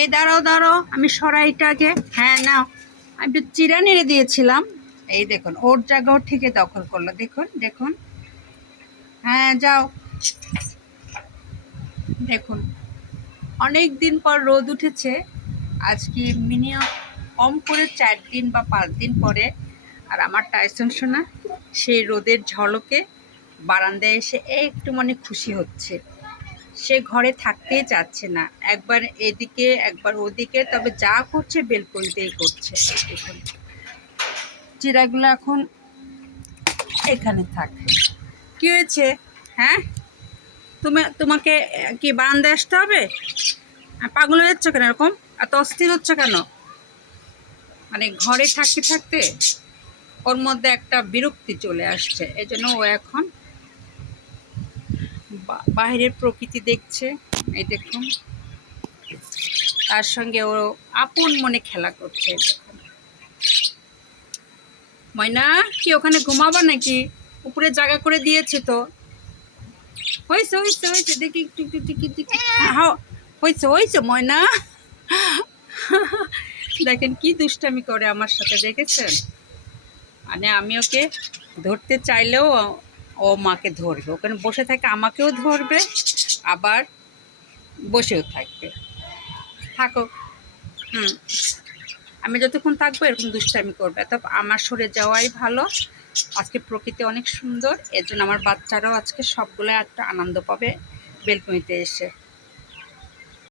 এই দাঁড়াও দাঁড়াও, আমি সরাইটাকে, হ্যাঁ নাও। আমি একটু চিরা নেড়ে দিয়েছিলাম। এই দেখুন ওর জায়গাও থেকে দখল করলো, দেখুন দেখুন। হ্যাঁ যাও, দেখুন অনেক দিন পর রোদ উঠেছে আজকে, মিনিমাম কম করে 4 দিন বা 5 দিন পরে। আর আমার টাইসন সোনা সেই রোদের ঝলকে বারান্দায় এসে একটু মনে খুশি হচ্ছে। সে ঘরে থাকতেই চাচ্ছে না, একবার এদিকে একবার ওদিকে, তবে যা করছে বেলকনিতেই করছে। দেখুন চিরাগুলো এখন এখানে থাক। কি হয়েছে? হ্যাঁ, তোমাকে কি বারান্দায় আসতে হবে? পাগল হয়ে যাচ্ছ কেন এরকম? এত অস্থির হচ্ছে কেন? মানে ঘরে থাকতে থাকতে ওর মধ্যে একটা বিরক্তি চলে আসছে, এই জন্য ও এখন বাহিরের প্রকৃতি দেখছে। এই দেখুন, তার সঙ্গে ও আপন মনে খেলা করছে। দেখুন ময়না, কি ওখানে ঘুমাবা নাকি? উপরে জায়গা করে দিয়েছে তো। হয়েছে হয়েছে হয়েছে, দেখি একটু একটু টিকি টিকি। হ্যাঁ হয়েছে হয়েছে ময়না। দেখেন কি দুষ্টামি করে আমার সাথে, দেখেছেন? মানে আমি ওকে ধরতে চাইলেও ও মাকে ধরবে, ওখানে বসে থাকে আমাকেও ধরবে, আবার বসেও থাকবে। থাকো। হুম, আমি যতক্ষণ থাকবো এরকম দুষ্টামি করবে, তো আমার সরে যাওয়াই ভালো। আজকে প্রকৃতি অনেক সুন্দর, এর জন্য আমার বাচ্চারাও আজকে সবগুলো একটা আনন্দ পাবে বেলকনিতে এসে।